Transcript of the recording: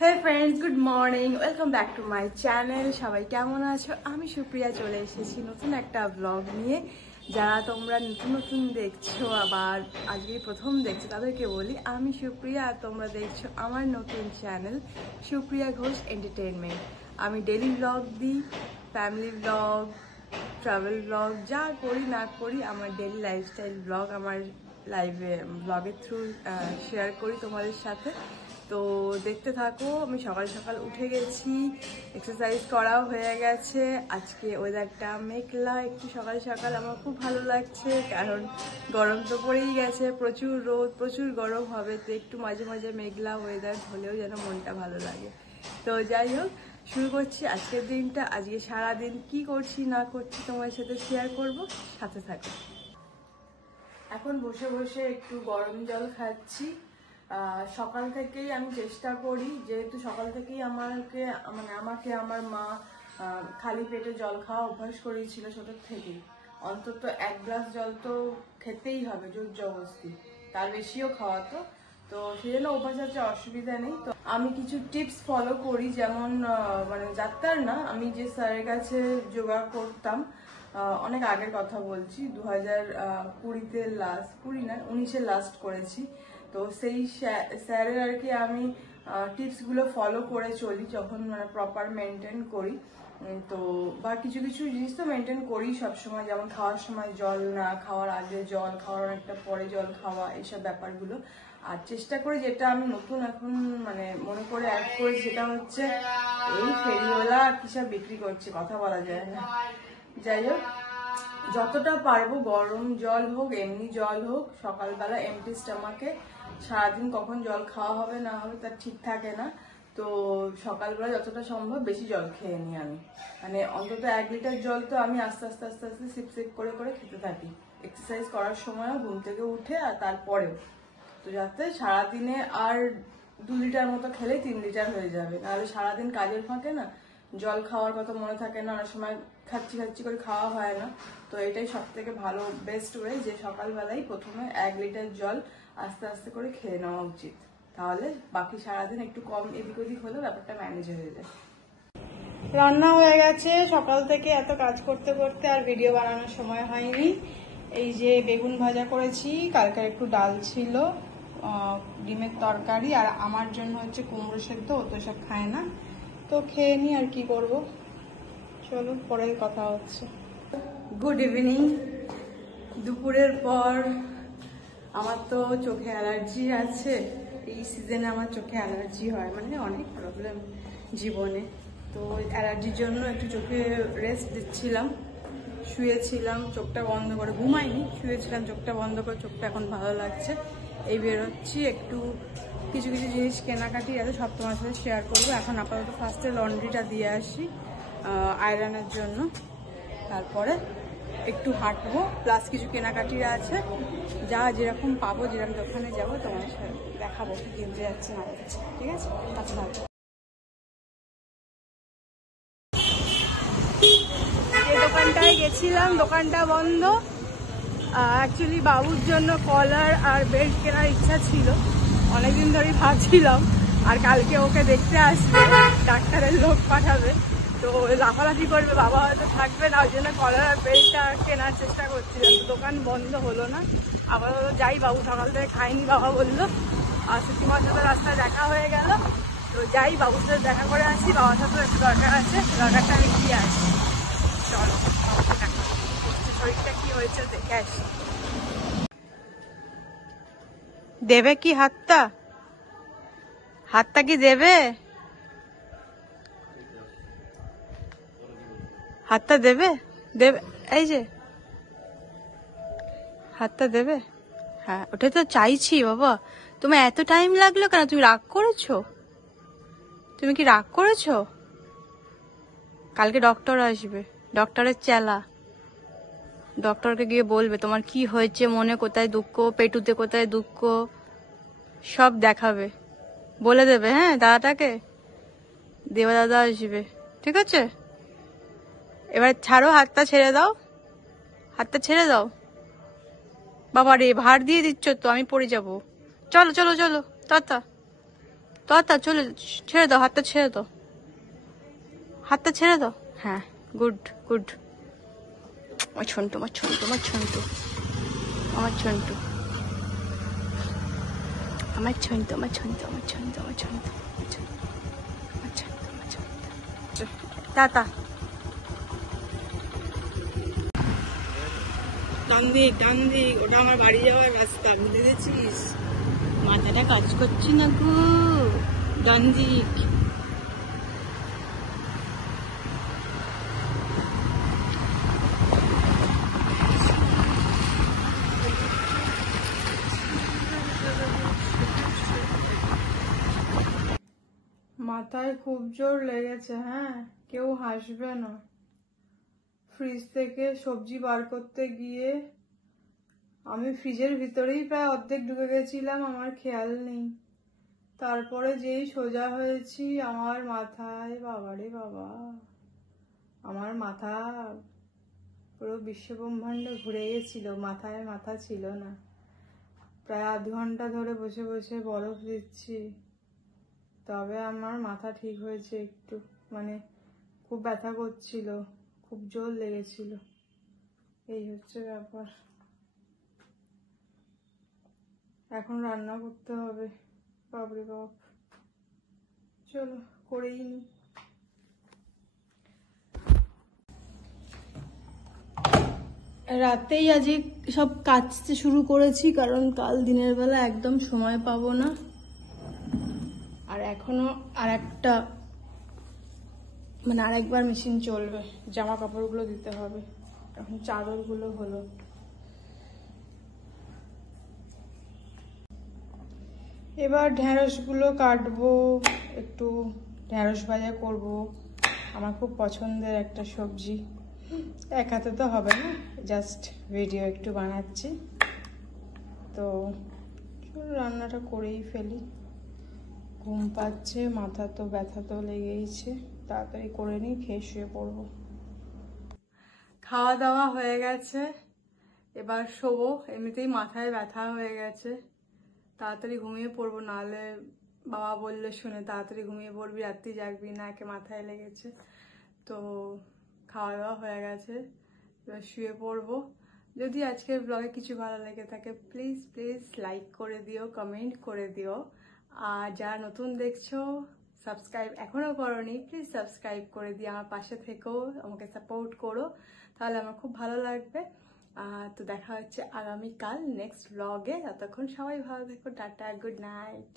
Hey friends, good morning. Welcome back to my channel. সবাই কেমন আছো? আমি সুপ্রিয়া চলে এসেছি নতুন একটা ব্লগ নিয়ে। যারা তোমরা নতুন দেখছো আবার আজকে প্রথম দেখছো তাদেরকে বলি আমি সুপ্রিয়া আর তোমরা দেখছো আমার নতুন চ্যানেল সুপ্রিয়া ঘোষ এন্টারটেইনমেন্ট। আমি ডেইলি ব্লগ দিই, ফ্যামিলি ব্লগ, ট্রাভেল ব্লগ, যা করি না করি আমার ডেইলি লাইফস্টাইল ব্লগ আমার ব্লগের থ্রু শেয়ার করি তোমাদের সাথে। তো দেখতে থাকো। আমি সকাল সকাল উঠে গেছি, এক্সারসাইজ করাও হয়ে গেছে। আজকে ওয়েদারটা মেঘলা, একটু সকাল সকাল আমার খুব ভালো লাগছে, কারণ গরম তো পড়েই গেছে, প্রচুর রোদ, প্রচুর গরম হবে। তো একটু মাঝে মাঝে মেঘলা ওয়েদার হলেও যেন মনটা ভালো লাগে। তো যাই হোক, শুরু করছি আজকের দিনটা। আজকে সারাদিন কি করছি না করছি তোমার সাথে শেয়ার করব, সাথে থাকো। এখন বসে বসে একটু গরম জল খাচ্ছি। সকাল থেকেই আমি চেষ্টা করি, যেহেতু সকাল থেকেই আমাকে আমার মা খালি পেটে জল খাওয়া অভ্যাস করেছিল ছোটোর থেকেই। অন্তত 1 গ্লাস জল তো খেতেই হবে, জোর জবরদস্তি, তার বেশিও খাওয়াতো। তো সেই জন্য অভ্যাস আছে, অসুবিধা নেই। তো আমি কিছু টিপস ফলো করি, যেমন ডাক্তার না, আমি যে স্যারের কাছে যোগা করতাম, অনেক আগের কথা বলছি, 2020-তে লাস্ট, 19-এ লাস্ট করেছি। তো সেই স্যারের আর কি আমি টিপসগুলো ফলো করে চলি, যখন প্রপার মেনটেন করি। তো বা কিছু কিছু জিনিস তো মেনটেন করি সবসময়, যেমন খাওয়ার সময় জল না, খাওয়ার আগে জল, খাওয়ার অনেকটা পরে জল খাওয়া, এইসব ব্যাপারগুলো। আর চেষ্টা করি, যেটা আমি নতুন এখন মনে করে অ্যাড করি, সেটা হচ্ছে এই ফেরিওয়ালা কিসব বিক্রি করছে, কথা বলা যায় না। যাই হোক, যতটা পারবো গরম জল হোক, এমনি জল হোক, সকালবেলা এমটি স্টমাকে, সারাদিন কখন জল খাওয়া হবে না হবে তার ঠিক থাকে না। তো সকালবেলা যতটা সম্ভব বেশি জল খেয়ে নিই আমি, অন্তত 1 লিটার জল তো আমি আস্তে আস্তে সিপ করে করে খেতে থাকি, এক্সারসাইজ করার সময়ও, ঘুম থেকে উঠে আর তারপরেও। তো যাতে সারাদিনে আর 2 লিটার মতো খেলে 3 লিটার হয়ে যাবে, নাহলে সারাদিন কাজের ফাঁকে না জল খাওয়ার কথা মনে থাকে না, অনেক সময় খাচ্ছি করে খাওয়া হয় না। তো এটাই সব থেকে ভালো বেস্ট ওয়ে, যে সকালবেলায় প্রথমে 1 লিটার জল আস্তে আস্তে করে খেয়ে নেওয়া উচিত, তাহলে বাকি সারাদিন একটু কম এদিক ওদিক হলেও ব্যাপারটা ম্যানেজ হয়ে যায়। রান্না হয়ে গেছে, সকাল থেকে এত কাজ করতে করতে আর ভিডিও বানানোর সময় হয়নি। এই যে বেগুন ভাজা করেছি, কালকে একটু ডাল ছিল, ডিমের তরকারি, আর আমার জন্য হচ্ছে কুমড়ো সেদ্ধ, ও তো সব খায় না, তো খেয়ে নি, আর কি করব। চলো পরে কথা হচ্ছে। Good evening. দুপুরের পর আমার তো চোখে অ্যালার্জি আছে, এই সিজনে আমার চোখে অ্যালার্জি হয়, অনেক প্রবলেম জীবনে। তো অ্যালার্জির জন্য একটু চোখে রেস্ট দিচ্ছিলাম, শুয়েছিলাম চোখটা বন্ধ করে, ঘুমাইনি, শুয়েছিলাম চোখটা বন্ধ করে। চোখটা এখন ভালো লাগছে, এই বেরোচ্ছি, একটু কিছু কিছু জিনিস কেনাকাটি আছে, সব তোমার সাথে শেয়ার করবো। এখন আপাতত ফার্স্টে লন্ড্রিটা দিয়ে আসি আয়রনের জন্য, তারপরে একটু হাঁটবো, প্লাস কিছু কেনাকাটির আছে, যা যেরকম পাবো, যেরকম দোকানে যাবো তোমার সাথে দেখাবো কি কিনতে যাচ্ছে না যাচ্ছে, ঠিক আছে? আচ্ছা, যে দোকানটায় গেছিলাম দোকানটা বন্ধ। অ্যাকচুয়ালি বাবুর জন্য কলার আর বেল্ট কেনার ইচ্ছা ছিল, অনেকদিন ধরেই ভাবছিলাম, আর কালকে ওকে দেখতে আসবে, ডাক্তারের লোক পাঠাবে, তো লাফালাফি করবে, বাবা হয়তো থাকবে না, ওই জন্য কলার আর বেল্টটা কেনার চেষ্টা করছিলাম। দোকান বন্ধ হলো না, আবার যাই, বাবু সকাল থেকে খাইনি বাবা বললো, আর সুতিমার সাথে রাস্তায় দেখা হয়ে গেল, তো যাই বাবুর সাথে দেখা করে আসি, বাবার সাথে একটু দরকার আছে, দরকারটা আমি দিয়ে আসি। চলো, শরীরটা কি হয়েছে দেখে আসি। দেবে কি হাতটা? হাতটা কি দেবে? হাতটা দেবে? দেবে, এই যে হাতটা দেবে। হ্যাঁ, ওটাই তো চাইছি বাবা। তোমার এত টাইম লাগলো কেন? তুমি রাগ করেছো? তুমি কি রাগ করেছো? কালকে ডক্টর আসবে, ডক্টরের চেলা, ডক্টরকে গিয়ে বলবে তোমার কি হয়েছে, মনে কোথায় দুঃখ, পেটুতে কোথায় দুঃখ, সব দেখাবে, বলে দেবে। হ্যাঁ, দাদাটাকে, দেবা দাদা আসবে, ঠিক আছে? এবার ছাড়ো, হাতটা ছেড়ে দাও, হাতটা ছেড়ে দাও। বাবা রে, ভার দিয়ে দিচ্ছ তো, আমি পড়ে যাব। চলো চলো চলো, টাটা। তো চলে ছেড়ে দাও, হাতটা ছেড়ে দাও, হাতটা ছেড়ে দাও। হ্যাঁ, গুড গুড। আমার ছন্টু, আমার ছন্টু, আমার ছন্টু, আমার ছন্টু, আমার ছন্টু, আমার ছন্টু, আমার ছন্টু, আমার ছন্টু, আমার ছন্টু, আমার ছন্টু। টাটা। ডান দিক, ডান দিক, ওটা আমার বাড়ি যাওয়ার রাস্তা, বুঝতে গেছিস? মাথাটা কাজ করছি না গো। ডান দিক। মাথায় খুব জোর লেগেছে। হ্যাঁ, কেউ হাসবে না। ফ্রিজ থেকে সবজি বার করতে গিয়ে আমি ফ্রিজের ভিতরেই প্রায় অর্ধেক ঢুকে গেছিলাম, আমার খেয়াল নেই। তারপরে যেই সোজা হয়েছি, আমার মাথায়, বাবারে বাবা, আমার মাথা পুরো বিশ্বব্রহ্মাণ্ড ঘুরে গেছিল, মাথায় মাথা ছিল না। প্রায় আধ ঘন্টা ধরে বসে বসে বরফ দিচ্ছি, তবে আমার মাথা ঠিক হয়েছে একটু। মানে খুব ব্যথা করছিল, খুব জোর লেগেছিল, এই হচ্ছে ব্যাপার। এখন রান্না করতে হবে, বাপরে বাপ। চলো করেই নি। রাতেই আজকে সব কাচতে শুরু করেছি, কারণ কাল দিনের বেলা একদম সময় পাবো না। আর এখনো আরেকবার মেশিন চলবে, জামা কাপড়গুলো দিতে হবে। এখন চাদরগুলো হলো। এবার ঢেঁড়সগুলো কাটবো, একটু ঢেঁড়স ভাজা করব। আমার খুব পছন্দের একটা সবজি। এক হাতে তো হবে না, জাস্ট ভিডিও একটু বানাচ্ছি, তো রান্নাটা করেই ফেলি। ঘুম পাচ্ছে, মাথা তো ব্যথা তো লেগেইছে, তাড়াতাড়ি করে নিই, খেয়ে শুয়ে পড়বো। খাওয়া দাওয়া হয়ে গেছে, এবার শোবো। এমনিতেই মাথায় ব্যথা হয়ে গেছে, তাড়াতাড়ি ঘুমিয়ে পড়বো, নাহলে বাবা বললে শুনে তাড়াতাড়ি ঘুমিয়ে পড়বি, রাত্রি জাগবি না, একে মাথায় লেগেছে। তো খাওয়া দাওয়া হয়ে গেছে, এবার শুয়ে পড়বো। যদি আজকের ব্লগে কিছু ভালো লেগে থাকে, প্লিজ প্লিজ লাইক করে দিও, কমেন্ট করে দিও। আর যারা নতুন দেখছো, সাবস্ক্রাইব এখনো করোনি, প্লিজ সাবস্ক্রাইব করে দিয়ে আমার পাশে থেকেও আমাকে সাপোর্ট করো, তাহলে আমার খুব ভালো লাগবে। তো দেখা হচ্ছে আগামীকাল নেক্সট ব্লগে। ততক্ষণ সবাই ভালো থেকো, টাটা, গুড নাইট।